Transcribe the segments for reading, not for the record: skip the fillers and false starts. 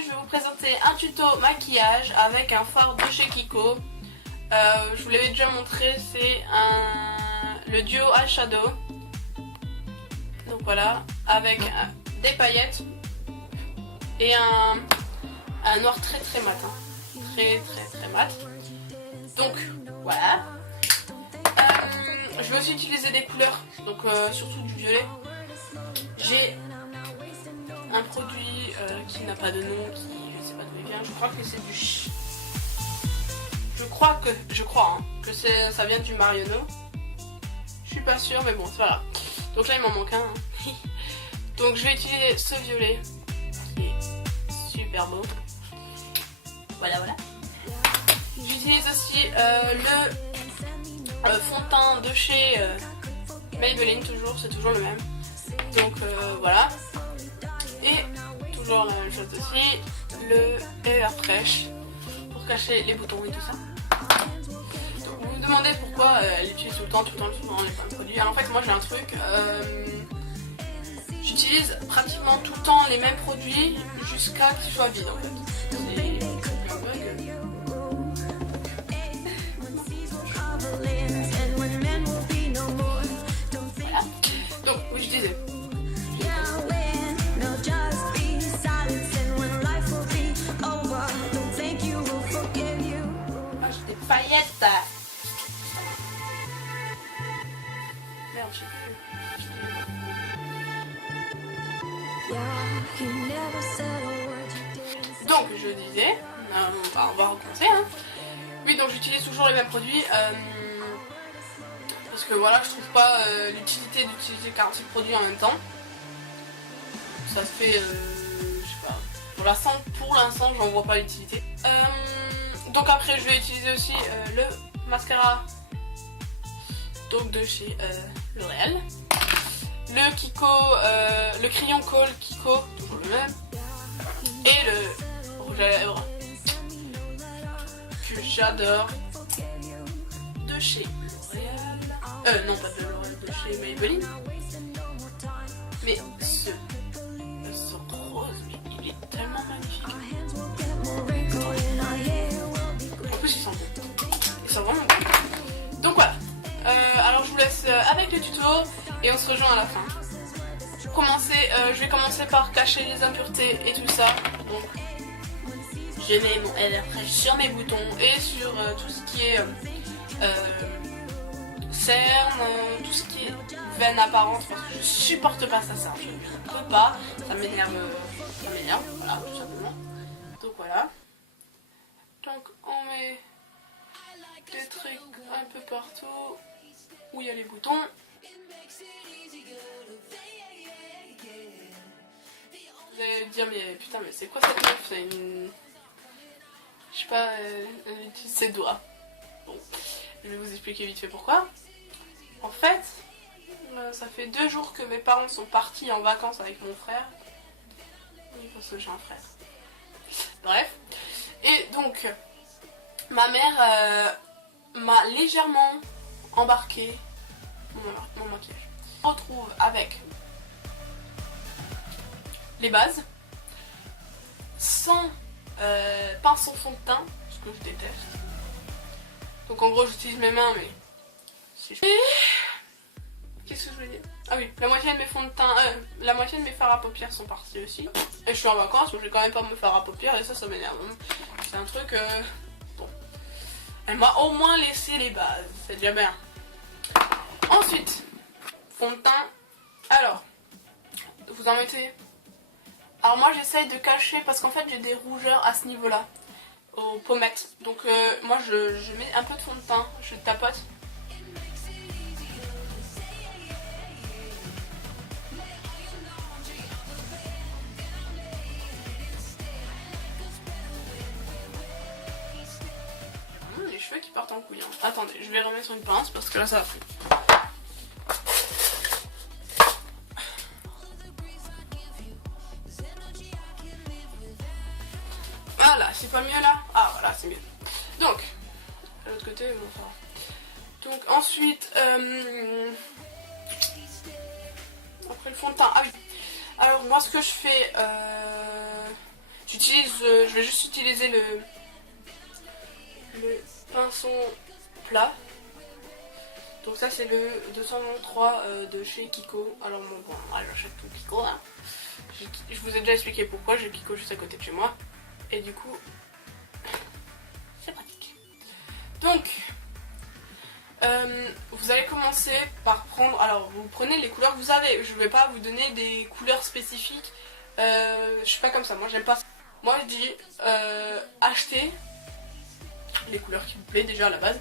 aujourd'hui je vais vous présenter un tuto maquillage avec un fard de chez Kiko. Je vous l'avais déjà montré, c'est le duo eyeshadow. Donc voilà, avec des paillettes et un noir très mat, hein. Très mat. Donc voilà. Je vais aussi utiliser des couleurs, donc surtout du violet. J'ai un produit qui n'a pas de nom, je sais pas d'où il vient. Je crois que c'est du je crois que ça vient du Marionneau. Je suis pas sûre, mais bon, voilà. Donc là il m'en manque un. Hein. Donc je vais utiliser ce violet qui est super beau. Voilà. J'utilise aussi le fond de teint de chez Maybelline, c'est toujours le même. Donc voilà. Et toujours la même chose aussi, le Airfresh pour cacher les boutons et tout ça. Donc vous vous demandez pourquoi elle utilise tout le temps les mêmes produits. Alors en fait moi j'ai un truc, j'utilise pratiquement tout le temps les mêmes produits jusqu'à qu'ils soient vides en fait. Voilà. Donc oui je disais. Paillettes. Merde, je sais plus. Donc je disais, on va recommencer. Hein. Oui, donc j'utilise toujours les mêmes produits parce que voilà, je trouve pas l'utilité d'utiliser 46 produits en même temps. Ça se fait, je sais pas. Pour l'instant, j'en vois pas l'utilité. Donc après je vais utiliser aussi le mascara donc de chez L'Oréal, le Kiko, le crayon Kohl Kiko, toujours le même, et le rouge à lèvres que j'adore de chez L'Oréal, non pas de L'Oréal, de chez Maybelline, mais ce rose, mais il est tellement magnifique. Ils sont vraiment bons. Donc voilà. Alors je vous laisse avec le tuto et on se rejoint à la fin. Je vais commencer par cacher les impuretés et tout ça. Donc je mets mon Airfresh sur mes boutons et sur tout ce qui est cerne, tout ce qui est veine apparente parce que je supporte pas ça. Je ne peux pas. Ça m'énerve. Voilà, tout simplement. Donc voilà. Donc on met des trucs un peu partout où il y a les boutons. Vous allez me dire mais putain mais c'est quoi cette meuf? C'est une... Je sais pas, elle utilise ses doigts. Bon, je vais vous expliquer vite fait pourquoi. En fait, ça fait 2 jours que mes parents sont partis en vacances avec mon frère. Oui, parce que j'ai un frère. Bref. Et donc, ma mère m'a légèrement embarqué mon maquillage. On retrouve avec les bases, sans pinceau fond de teint, ce que je déteste. Donc en gros j'utilise mes mains, mais si je... Qu'est-ce que je voulais dire? Ah oui, la moitié de mes fonds de teint, la moitié de mes fards à paupières sont partis aussi. Et je suis en vacances, donc j'ai quand même pas me fard à paupières et ça m'énerve. C'est un truc... Bon. Elle m'a au moins laissé les bases, c'est déjà bien. Ensuite, fond de teint. Alors, vous en mettez... Alors moi j'essaye de cacher parce qu'en fait j'ai des rougeurs à ce niveau-là, aux pommettes. Donc moi je mets un peu de fond de teint, je tapote. Les cheveux qui partent en couille. Hein. Attendez, je vais remettre sur une pince parce que là ça va plus. Voilà, c'est pas mieux là? Ah voilà, c'est mieux. Donc, à l'autre côté, bon, ça va. Donc ensuite, après le fond de teint, ah oui. Alors moi ce que je fais, Je vais juste utiliser le pinceau plat. Donc ça c'est le 223 de chez Kiko. Alors bon, j'achète tout Kiko hein. Je vous ai déjà expliqué pourquoi, j'ai Kiko juste à côté de chez moi. Et du coup, c'est pratique. Donc, vous allez commencer par prendre... Alors, vous prenez les couleurs que vous avez. Je ne vais pas vous donner des couleurs spécifiques. Je suis pas comme ça, moi j'aime pas ça. Moi je dis achetez les couleurs qui vous plaisent déjà à la base.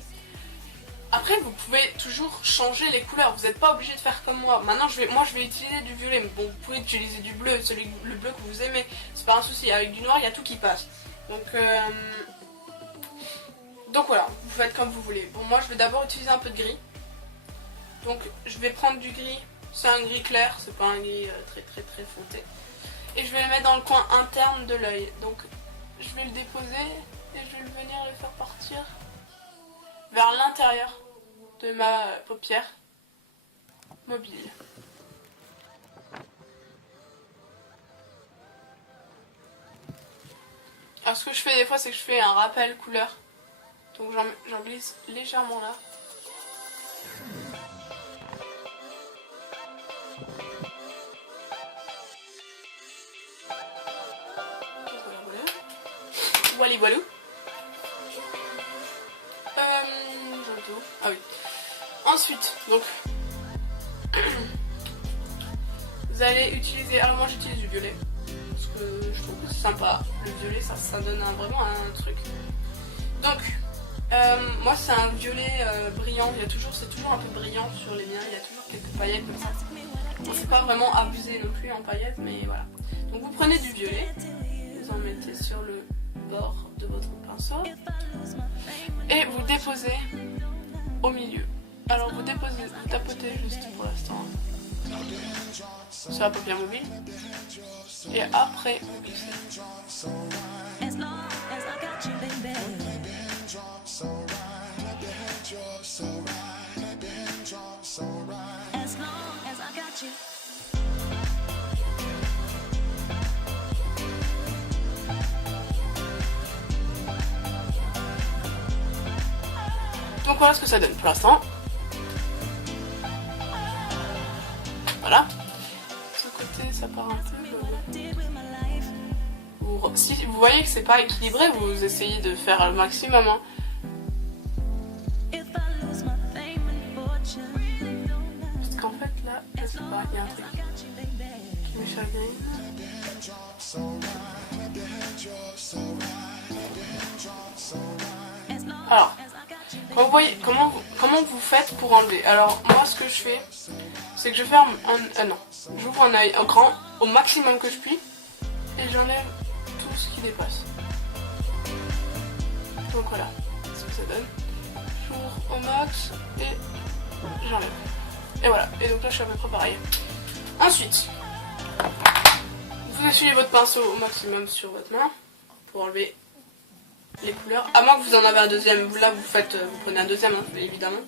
Après vous pouvez toujours changer les couleurs, vous n'êtes pas obligé de faire comme moi. Maintenant je vais utiliser du violet, mais bon vous pouvez utiliser du bleu, le bleu que vous aimez, c'est pas un souci. Avec du noir il y a tout qui passe. Donc voilà, vous faites comme vous voulez. Bon moi je vais d'abord utiliser un peu de gris. Donc je vais prendre du gris, c'est un gris clair, c'est pas un gris très foncé. Et je vais le mettre dans le coin interne de l'œil. Donc je vais le déposer et je vais venir le faire partir vers l'intérieur de ma paupière mobile. Alors ce que je fais des fois c'est que je fais un rappel couleur. Donc j'en glisse légèrement là. Voilà, voilà. Ah oui. Ensuite, donc vous allez utiliser. Alors moi j'utilise du violet parce que je trouve que c'est sympa. Le violet, ça donne vraiment un truc. Donc moi c'est un violet brillant. C'est toujours un peu brillant sur les miens. Il y a toujours quelques paillettes comme ça. Bon, c'est pas vraiment abusé non plus en paillettes, mais voilà. Donc vous prenez du violet, vous en mettez sur le bord de votre pinceau et vous déposez au milieu. Alors vous tapotez juste pour l'instant sur la paupière mobile et après vous glissez. Donc voilà ce que ça donne pour l'instant. Voilà. De ce côté ça part un peu. Si vous voyez que c'est pas équilibré, vous essayez de faire le maximum. Hein. Parce qu'en fait là, je sais pas, il y a un truc qui me chagrine. Alors, quand vous voyez, comment vous faites pour enlever? Alors moi ce que je fais, c'est que je ferme j'ouvre un œil grand au maximum que je puis et j'enlève tout ce qui dépasse. Donc voilà ce que ça donne. J'ouvre au max et j'enlève. Et voilà, et donc là je suis à peu près pareil. Ensuite, vous essuyez votre pinceau au maximum sur votre main pour enlever les couleurs. À moins que vous en avez un deuxième, là vous prenez un deuxième hein, évidemment.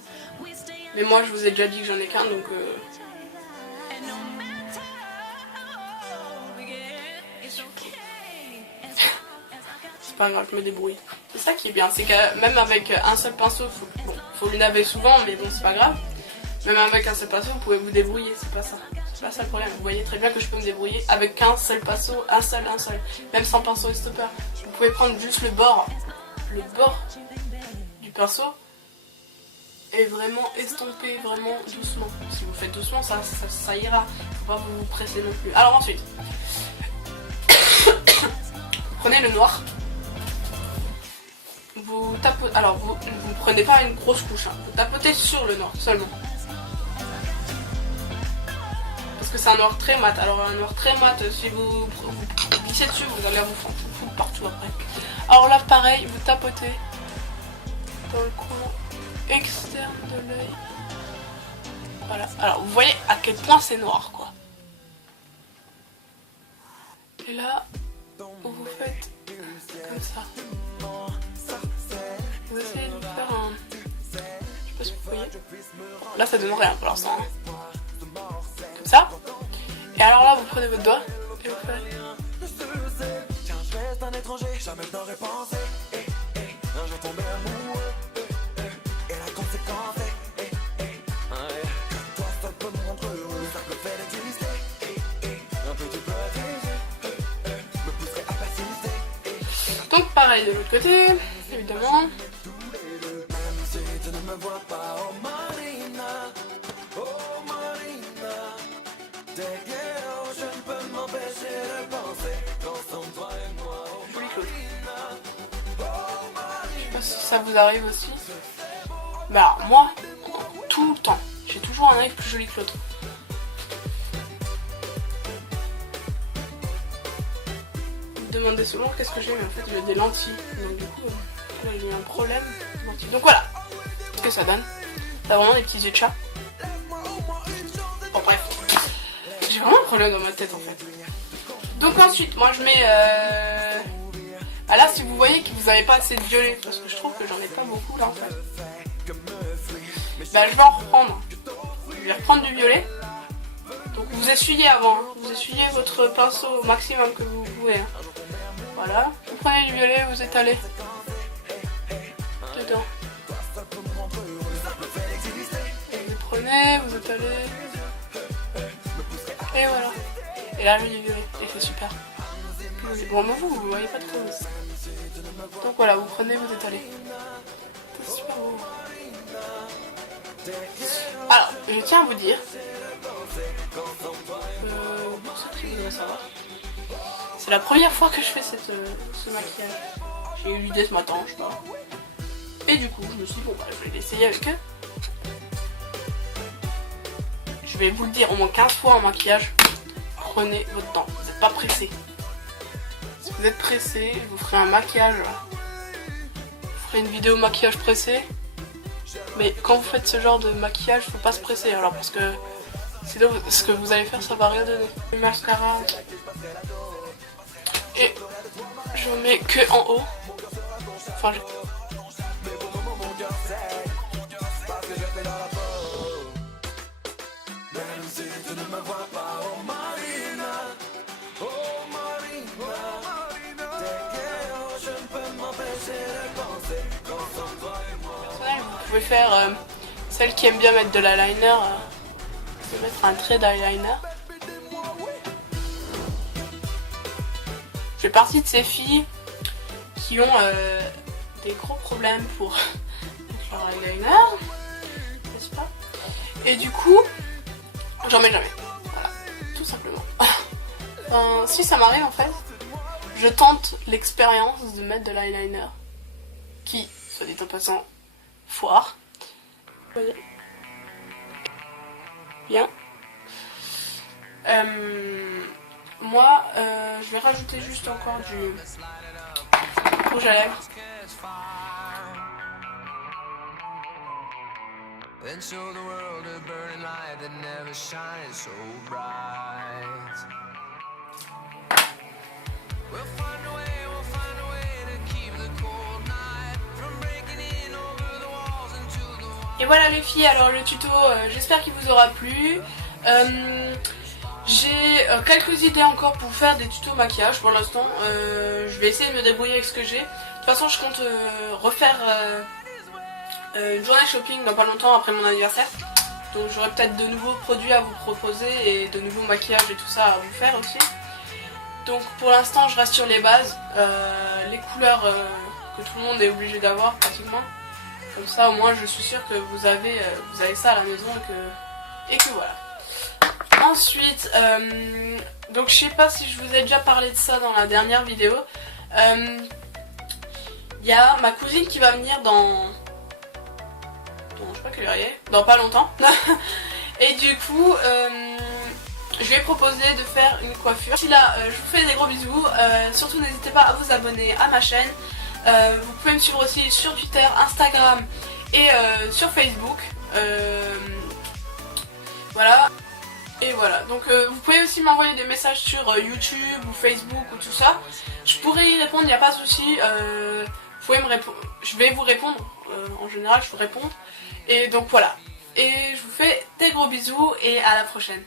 Mais moi je vous ai déjà dit que j'en ai qu'un donc c'est pas grave, je me débrouille. C'est ça qui est bien, c'est que même avec un seul pinceau, faut le laver souvent mais bon c'est pas grave. Même avec un seul pinceau vous pouvez vous débrouiller, c'est pas ça. C'est pas ça le problème, vous voyez très bien que je peux me débrouiller avec qu'un seul pinceau, un seul. Même sans pinceau et stopper. Vous pouvez prendre juste le bord du pinceau et vraiment estomper vraiment doucement. Si vous faites doucement, ça ira. Faut pas vous presser non plus. Alors ensuite, prenez le noir. Vous tapotez. Alors vous prenez pas une grosse couche, hein. Vous tapotez sur le noir seulement. Parce que c'est un noir très mat. Alors un noir très mat, si vous glissez dessus, vous allez vous foutre partout après. Alors là pareil, vous tapotez dans le coin externe de l'œil. Voilà. Alors vous voyez à quel point c'est noir quoi. Et là, vous faites comme ça. Vous essayez de faire un... Je sais pas si vous voyez. Là ça donne rien pour l'instant. Hein. Comme ça. Et alors là vous prenez votre doigt et vous faites... un étranger, jamais je n'aurais pensé. Un jour tomber amoureux, et la conséquence est que toi seul peux me rendre heureux. Ça peut faire d'exister, un petit peu à me pousserait à persister. Donc pareil de l'autre côté, évidemment. Même si tu ne me vois pas, oh Marina, t'es guerre, je ne peux m'empêcher de penser qu'ensemble toi et moi, oh Jolie chose. Je sais pas si ça vous arrive aussi. Bah alors, moi, tout le temps, j'ai toujours un œil plus joli que l'autre. Vous me demandez souvent qu'est-ce que j'ai, mais en fait j'ai des lentilles. Donc du coup, là j'ai eu un problème. Lentilles. Donc voilà, ce que ça donne. T'as vraiment des petits yeux de chat. Bon bref, j'ai vraiment un problème dans ma tête en fait. Donc ensuite, moi je mets... Ah là, si vous voyez que vous n'avez pas assez de violet, parce que je trouve que j'en ai pas beaucoup là en fait. Bah je vais en reprendre. Je vais reprendre du violet. Donc vous essuyez avant, hein. Vous essuyez votre pinceau au maximum que vous pouvez. Hein. Voilà. Vous prenez du violet, vous étalez dedans. Et vous prenez, vous étalez. Et voilà. Et là, je mets du violet. Et c'est super. Bon, mais vous voyez pas trop. Donc voilà, vous prenez, vous étalez. C'est super beau. Alors, je tiens à vous dire, pour ceux qui voudraient savoir, c'est la première fois que je fais ce maquillage. J'ai eu l'idée ce matin, je sais pas. Et du coup, je me suis dit, bon, bah, je vais l'essayer avec eux. Je vais vous le dire au moins 15 fois en maquillage. Prenez votre temps, vous n'êtes pas pressé. Si vous êtes pressé, je vous ferai un maquillage. Je vous ferai une vidéo maquillage pressé. Mais quand vous faites ce genre de maquillage, faut pas se presser alors parce que sinon ce que vous allez faire ça va rien donner. Le mascara. Et je mets que en haut. Enfin, vous pouvez faire celle qui aime bien mettre de l'eyeliner, vous pouvez mettre un trait d'eyeliner. Je fais partie de ces filles qui ont des gros problèmes pour leur eyeliner, n'est-ce pas? Et du coup, j'en mets jamais. Voilà, tout simplement. Si ça m'arrive en fait, je tente l'expérience de mettre de l'eyeliner qui, soit dit en passant, foire. Bien. Moi, je vais rajouter juste encore du rouge à lèvres. Et voilà les filles, alors le tuto, j'espère qu'il vous aura plu. J'ai quelques idées encore pour faire des tutos maquillage pour l'instant. Je vais essayer de me débrouiller avec ce que j'ai. De toute façon, je compte refaire une journée shopping dans pas longtemps après mon anniversaire. Donc j'aurai peut-être de nouveaux produits à vous proposer et de nouveaux maquillages et tout ça à vous faire aussi. Donc pour l'instant, je reste sur les bases, les couleurs que tout le monde est obligé d'avoir pratiquement. Comme ça au moins je suis sûre que vous avez ça à la maison et que voilà. Ensuite, donc je sais pas si je vous ai déjà parlé de ça dans la dernière vidéo. Il y a ma cousine qui va venir dans je sais pas quelle heure il est, dans pas longtemps. Et du coup, je lui ai proposé de faire une coiffure. D'ici là, je vous fais des gros bisous. Surtout n'hésitez pas à vous abonner à ma chaîne. Vous pouvez me suivre aussi sur Twitter, Instagram et sur Facebook. Voilà. Et voilà. Donc vous pouvez aussi m'envoyer des messages sur YouTube ou Facebook ou tout ça. Je pourrais y répondre, il n'y a pas de souci. Vous pouvez me répondre. Je vais vous répondre. En général, je vous réponds. Et donc voilà. Et je vous fais des gros bisous et à la prochaine.